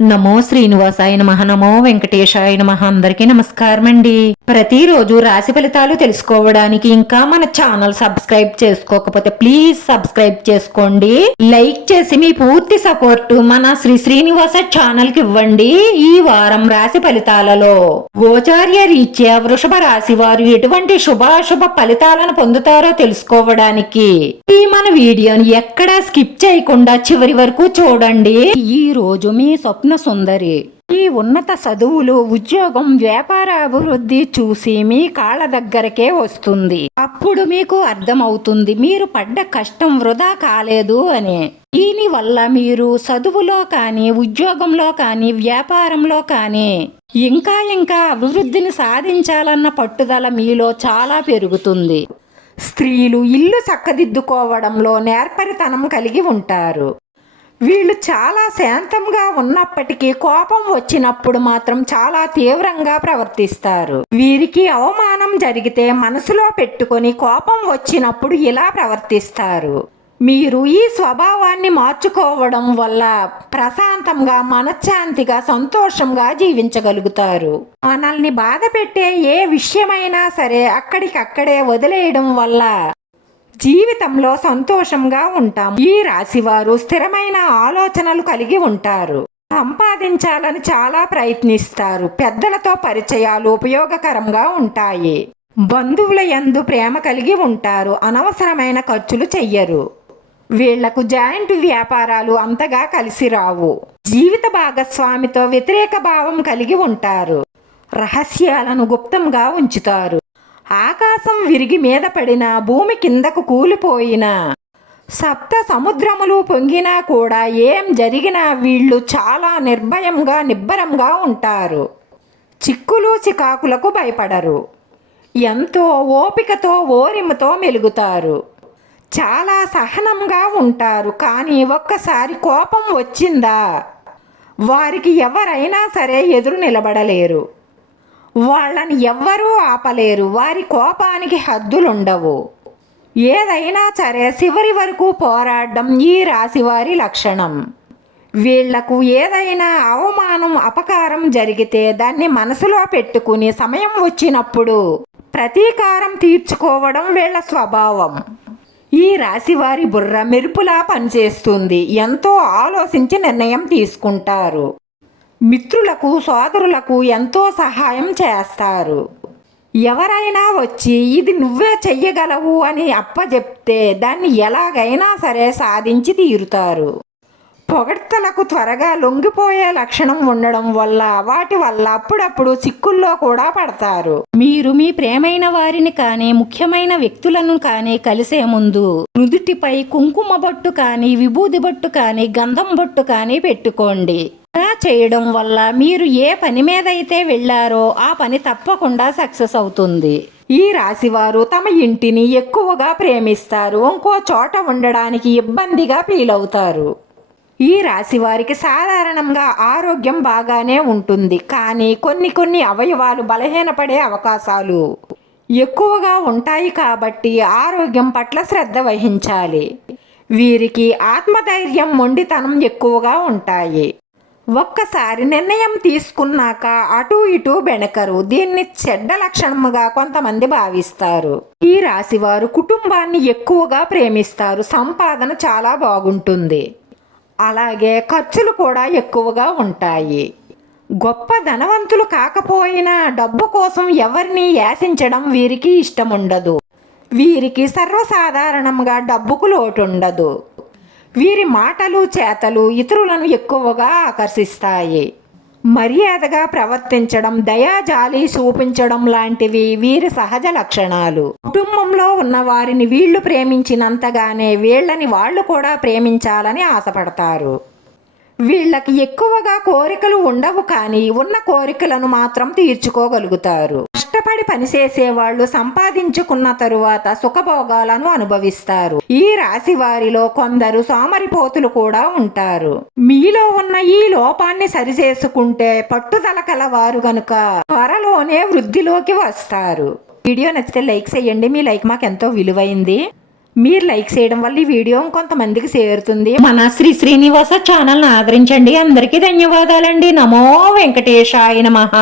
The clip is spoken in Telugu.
నమో శ్రీనివాసాయ నమః. నమో వెంకటేశాయ నమః. అందరికీ నమస్కారం అండి. ప్రతిరోజు రాశి ఫలితాలు తెలుసుకోవడానికి ఇంకా మన ఛానల్ సబ్స్క్రైబ్ చేసుకోకపోతే ప్లీజ్ సబ్స్క్రైబ్ చేసుకోండి. లైక్ చేసి మీ పూర్తి సపోర్ట్ మన శ్రీనివాస ఛానల్ కి ఇవ్వండి. ఈ వారం రాశి ఫలితాలలో గోచార్య రీత్యా వృషభ రాశి వారు ఎటువంటి శుభాశుభ ఫలితాలను పొందుతారో తెలుసుకోవడానికి ఈ మన వీడియోని ఎక్కడా స్కిప్ చేయకుండా చివరి వరకు చూడండి. ఈ రోజు మీ స్వప్న సుందరి ఈ ఉన్నత చదువులు, ఉద్యోగం, వ్యాపార అభివృద్ధి చూసి మీ కాళ్ళ దగ్గరకే వస్తుంది. అప్పుడు మీకు అర్థమవుతుంది మీరు పడ్డ కష్టం వృధా కాలేదు అని. దీని వల్ల మీరు చదువులో కానీ, ఉద్యోగంలో కానీ, వ్యాపారంలో కానీ ఇంకా అభివృద్ధిని సాధించాలన్న పట్టుదల మీలో చాలా పెరుగుతుంది. స్త్రీలు ఇల్లు చక్కదిద్దుకోవడంలో నేర్పరితనం కలిగి ఉంటారు. వీళ్ళు చాలా శాంతంగా ఉన్నప్పటికీ కోపం వచ్చినప్పుడు మాత్రం చాలా తీవ్రంగా ప్రవర్తిస్తారు. వీరికి అవమానం జరిగితే మనసులో పెట్టుకొని కోపం వచ్చినప్పుడు ఇలా ప్రవర్తిస్తారు. మీరు ఈ స్వభావాన్ని మార్చుకోవడం వల్ల ప్రశాంతంగా, మనశ్శాంతిగా, సంతోషంగా జీవించగలుగుతారు. మనల్ని బాధ పెట్టే ఏ విషయమైనా సరే అక్కడికక్కడే వదిలేయడం వల్ల జీవితంలో సంతోషంగా ఉంటాం. ఈ రాశివారు స్థిరమైన ఆలోచనలు కలిగి ఉంటారు. సంపాదించాలని చాలా ప్రయత్నిస్తారు. పెద్దలతో పరిచయాలు ఉపయోగకరంగా ఉంటాయి. బంధువుల యందు ప్రేమ కలిగి ఉంటారు. అనవసరమైన ఖర్చులు చెయ్యరు. వీళ్లకు జాయింట్ వ్యాపారాలు అంతగా కలిసి రావు. జీవిత భాగస్వామితో వ్యతిరేక భావం కలిగి ఉంటారు. రహస్యాలను గుప్తంగా ఉంచుతారు. ఆకాశం విరిగి మీద పడినా, భూమి కిందకు కూలిపోయినా, సప్త సముద్రములు పొంగినా కూడా ఏం జరిగినా వీళ్ళు చాలా నిర్భయంగా, నిబ్బరంగా ఉంటారు. చిక్కులు చికాకులకు భయపడరు. ఎంతో ఓపికతో, ఓరిమతో మెలుగుతారు. చాలా సహనంగా ఉంటారు. కానీ ఒక్కసారి కోపం వచ్చిందా వారికి ఎవరైనా సరే ఎదురు నిలబడలేరు. వాళ్ళని ఎవ్వరూ ఆపలేరు. వారి కోపానికి హద్దులుండవు. ఏదైనా సరే చివరి వరకు పోరాడడం ఈ రాశివారి లక్షణం. వీళ్లకు ఏదైనా అవమానం, అపకారం జరిగితే దాన్ని మనసులో పెట్టుకుని సమయం వచ్చినప్పుడు ప్రతీకారం తీర్చుకోవడం వీళ్ల స్వభావం. ఈ రాశివారి బుర్ర మెరుపులా పనిచేస్తుంది. ఎంతో ఆలోచించి నిర్ణయం తీసుకుంటారు. మిత్రులకు, సోదరులకు ఎంతో సహాయం చేస్తారు. ఎవరైనా వచ్చి ఇది నువ్వే చెయ్యగలవు అని అప్పచెప్తే దాన్ని ఎలాగైనా సరే సాధించి తీరుతారు. పొగడ్తలకు త్వరగా లొంగిపోయే లక్షణం ఉండడం వల్ల వాటి వల్ల అప్పుడప్పుడు చిక్కుల్లో కూడా పడతారు. మీరు మీ ప్రేమైన వారిని కానీ, ముఖ్యమైన వ్యక్తులను కానీ కలిసే ముందు నుదుటిపై కుంకుమ బొట్టు కానీ, విభూది బొట్టు కానీ, గంధం బొట్టు కానీ పెట్టుకోండి. ఇలా చేయడం వల్ల మీరు ఏ పని మీద అయితే వెళ్ళారో ఆ పని తప్పకుండా సక్సెస్ అవుతుంది. ఈ రాశివారు తమ ఇంటిని ఎక్కువగా ప్రేమిస్తారు. ఇంకో చోట ఉండడానికి ఇబ్బందిగా ఫీల్ అవుతారు. ఈ రాశి వారికి సాధారణంగా ఆరోగ్యం బాగానే ఉంటుంది. కానీ కొన్ని అవయవాలు బలహీనపడే అవకాశాలు ఎక్కువగా ఉంటాయి. కాబట్టి ఆరోగ్యం పట్ల శ్రద్ధ వహించాలి. వీరికి ఆత్మధైర్యం, మొండితనం ఎక్కువగా ఉంటాయి. ఒక్కసారి నిర్ణయం తీసుకున్నాక అటు ఇటు బెనకరు. దీన్ని చెడ్డ లక్షణముగా కొంతమంది భావిస్తారు. ఈ రాశివారు కుటుంబాన్ని ఎక్కువగా ప్రేమిస్తారు. సంపాదన చాలా బాగుంటుంది. అలాగే ఖర్చులు కూడా ఎక్కువగా ఉంటాయి. గొప్ప ధనవంతులు కాకపోయినా డబ్బు కోసం ఎవరిని యాసించడం వీరికి ఇష్టముండదు. వీరికి సర్వసాధారణంగా డబ్బుకు లోటుండదు. వీరి మాటలు, చేతలు ఇతరులను ఎక్కువగా ఆకర్షిస్తాయి. మర్యాదగా ప్రవర్తించడం, దయాజాలి చూపించడం లాంటివి వీరి సహజ లక్షణాలు. కుటుంబంలో ఉన్న వారిని వీళ్ళు ప్రేమించినంతగానే వీళ్ళని వాళ్ళు కూడా ప్రేమించాలని ఆశపడతారు. వీళ్ళకి ఎక్కువగా కోరికలు ఉండవు. కానీ ఉన్న కోరికలను మాత్రం తీర్చుకోగలుగుతారు. కష్టపడి పనిచేసేవాళ్ళు సంపాదించుకున్న తరువాత సుఖభోగాలను అనుభవిస్తారు. ఈ రాశి వారిలో కొందరు సోమరిపోతులు కూడా ఉంటారు. మీలో ఉన్న ఈ లోపాన్ని సరిచేసుకుంటే పట్టుదల కలవారు గనుక త్వరలోనే వృద్ధిలోకి వస్తారు. వీడియో నచ్చితే లైక్ చేయండి. మీ లైక్ మాకు ఎంతో విలువైంది. మీరు లైక్ చేయడం వల్ల ఈ వీడియో కొంతమందికి చేరుతుంది. మన శ్రీ శ్రీనివాస ఛానల్ ఆదరించండి. అందరికీ ధన్యవాదాలండి. నమో వెంకటేశాయ నమః.